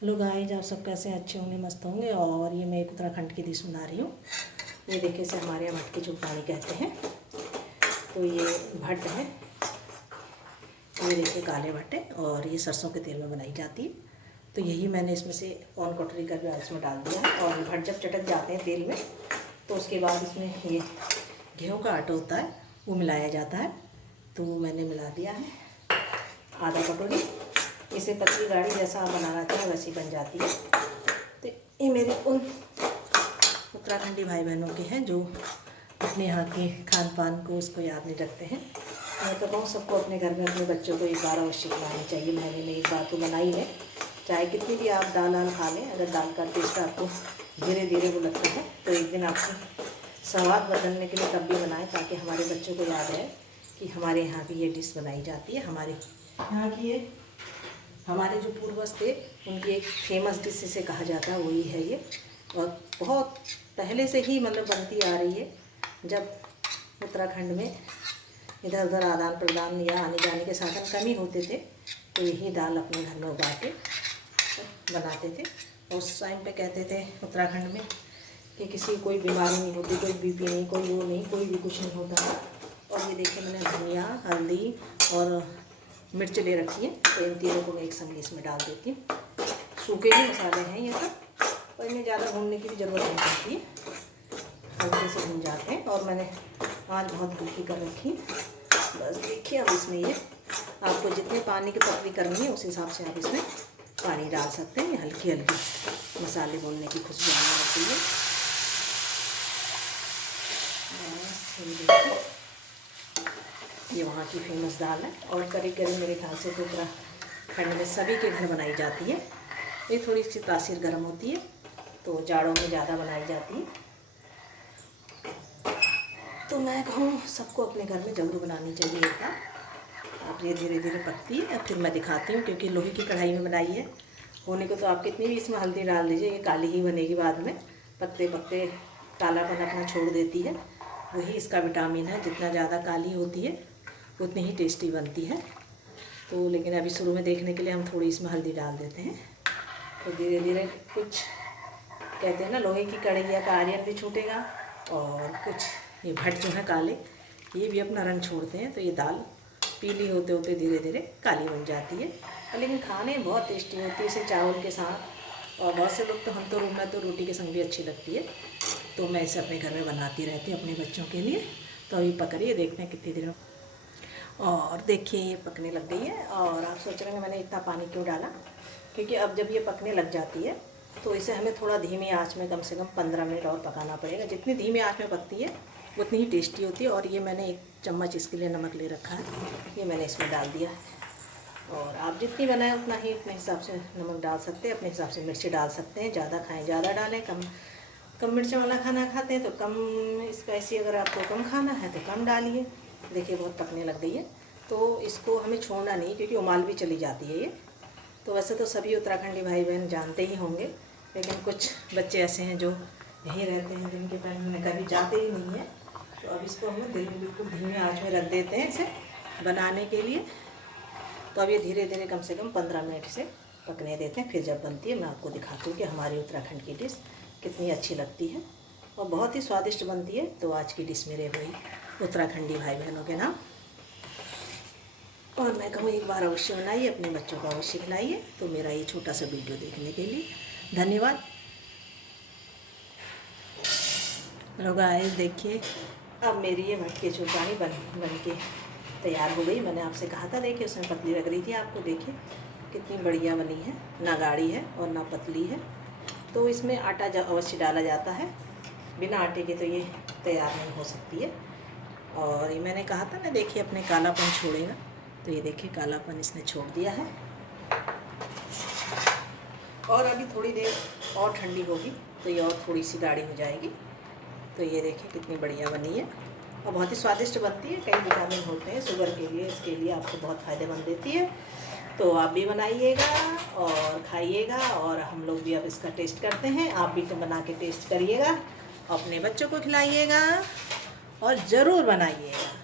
Hello guys, आप सब कैसे अच्छे होंगे, मस्त होंगे। और ये मैं एक उत्तराखंड की डिश बना रही हूँ। ये देखिए, इसे हमारे यहाँ भट्ट की चूरदानी कहते हैं। तो ये भट्ट है, ये देखिए काले भट्ट है और ये सरसों के तेल में बनाई जाती है। तो यही मैंने इसमें से ऑन कटोरी कर भी इसमें डाल दिया है। और भट्ट जब चटक जाते हैं तेल में तो उसके बाद इसमें ये गेहूँ का आटा होता है वो मिलाया जाता है। तो मैंने मिला दिया है आधा कटोरी। इसे पतली गाढ़ी जैसा आप बनाना चाहें वैसी बन जाती है। तो ये मेरे उन उत्तराखंडी भाई बहनों के हैं जो अपने यहाँ के खान पान को उसको याद नहीं रखते हैं। मैं तो बहुत सबको अपने घर में अपने बच्चों को एक बार अवश्य खिलानी चाहिए। महीने में एक बार तो बनाई है, चाहे कितनी भी आप दाल खा लें। अगर दाल का टेस्ट आपको धीरे धीरे वो लगता है तो एक दिन आपको स्वाद बदलने के लिए तब भी बनाएं, ताकि हमारे बच्चों को याद है कि हमारे यहाँ भी ये डिश बनाई जाती है। हमारे यहाँ की ये हमारे जो पूर्वज थे उनकी एक फेमस डिश इसे कहा जाता है, वही है ये। और बहुत पहले से ही मतलब बनती आ रही है। जब उत्तराखंड में इधर उधर आदान प्रदान या आने जाने के साधन कम ही होते थे तो यही दाल अपने घर में उगा के बनाते थे। और उस टाइम पे कहते थे उत्तराखंड में कि किसी कोई बीमारी नहीं होती, कोई बीपी नहीं, कोई वो नहीं, कोई भी कुछ नहीं होता है। और ये देखिए, मैंने धनिया, हल्दी और मिर्च ले रखी है। तो इन तीनों को मैं एक संग इसमें डाल देती हूँ। सूखे ही मसाले हैं ये सब, और इन्हें ज़्यादा भूनने की भी ज़रूरत नहीं पड़ती है, हल्के से भून जाते हैं। और मैंने आँच बहुत हल्की कर रखी। बस देखिए, अब इसमें ये आपको जितने पानी की पतली करनी है उस हिसाब से आप इसमें पानी डाल सकते हैं। हल्की हल्की मसाले भूनने की खुशबू आने लगती है। बस ये वहाँ की फेमस दाल है और करीब करीब मेरे ख्याल से तो उत्तराखंड में सभी के घर बनाई जाती है। ये थोड़ी सी तासीर गर्म होती है तो जाड़ों में ज़्यादा बनाई जाती है। तो मैं कहूँ सबको अपने घर में ज़रूर बनानी चाहिए एक बार। अब ये धीरे धीरे पकती है, अब फिर मैं दिखाती हूँ, क्योंकि लोहे की कढ़ाई में बनाई है। होने को तो आप कितनी भी इसमें हल्दी डाल दीजिए, ये काली ही बनेगी बाद में। पत्ते पत्ते कालापन अपना छोड़ देती है, वही इसका विटामिन है। जितना ज़्यादा काली होती है उतनी ही टेस्टी बनती है। तो लेकिन अभी शुरू में देखने के लिए हम थोड़ी इसमें हल्दी डाल देते हैं। तो धीरे धीरे कुछ कहते हैं ना, लोहे की कढ़ैया का आयरन भी छूटेगा। और कुछ ये भट्ट जो है काले, ये भी अपना रंग छोड़ते हैं। तो ये दाल पीली होते होते धीरे धीरे काली बन जाती है, लेकिन खाने में बहुत टेस्टी होती है इसे चावल के साथ। और बहुत से लोग तो मैं तो रोटी के संग भी अच्छी लगती है। तो मैं इसे अपने घर में बनाती रहती हूँ अपने बच्चों के लिए। तो अभी पक रही है, देखते हैं कितनी देर में। और देखिए, ये पकने लग गई है। और आप सोच रहे हैं मैंने इतना पानी क्यों डाला, क्योंकि अब जब ये पकने लग जाती है तो इसे हमें थोड़ा धीमी आंच में कम से कम 15 मिनट और पकाना पड़ेगा। जितनी धीमी आंच में पकती है उतनी ही टेस्टी होती है। और ये मैंने 1 चम्मच इसके लिए नमक ले रखा है, ये मैंने इसमें डाल दिया है। और आप जितनी बनाएं उतना ही अपने हिसाब से नमक डाल सकते हैं, अपने हिसाब से मिर्ची डाल सकते हैं। ज़्यादा खाएँ ज़्यादा डालें, कम मिर्च वाला खाना खाते हैं तो कम स्पाइसी, अगर आपको कम खाना है तो कम डालिए। देखिए, बहुत पकने लग गई है। तो इसको हमें छोड़ना नहीं, क्योंकि उमाल भी चली जाती है ये। तो वैसे तो सभी उत्तराखंडी भाई बहन जानते ही होंगे, लेकिन कुछ बच्चे ऐसे हैं जो यहीं रहते हैं जिनके पैर में कभी जाते ही नहीं है। तो अब इसको हम बिल्कुल धीमी आंच में रख देते हैं इसे बनाने के लिए। तो अब ये धीरे धीरे कम से कम 15 मिनट से पकने देते हैं। फिर जब बनती है मैं आपको दिखाती हूँ कि हमारी उत्तराखंड की डिश कितनी अच्छी लगती है और बहुत ही स्वादिष्ट बनती है। तो आज की डिश मेरे वही उत्तराखंडी भाई बहनों के नाम। और मैं कहूँ एक बार अवश्य बनाइए, अपने बच्चों को अवश्य खिलाइए। तो मेरा ये छोटा सा वीडियो देखने के लिए धन्यवाद। हेलो गाइस, देखिए अब मेरी ये भट्ट की चूरदानी बन के तैयार हो गई। मैंने आपसे कहा था, देखिए उसमें पतली लग रही थी आपको, देखिए कितनी बढ़िया बनी है, ना गाढ़ी है और ना पतली है। तो इसमें आटा अवश्य डाला जाता है, बिना आटे के तो ये तैयार नहीं हो सकती है। और ये मैंने कहा था ना, देखिए अपने कालापन छोड़ेगा। तो ये देखिए कालापन इसने छोड़ दिया है। और अभी थोड़ी देर और ठंडी होगी तो ये और थोड़ी सी गाढ़ी हो जाएगी। तो ये देखिए कितनी बढ़िया बनी है और बहुत ही स्वादिष्ट बनती है। कई विटामिन होते हैं शुगर के लिए, इसके लिए आपको बहुत फ़ायदेमंद देती है। तो आप भी बनाइएगा और खाइएगा। और हम लोग भी अब इसका टेस्ट करते हैं, आप भी तो बना के टेस्ट करिएगा, अपने बच्चों को खिलाइएगा और ज़रूर बनाइएगा।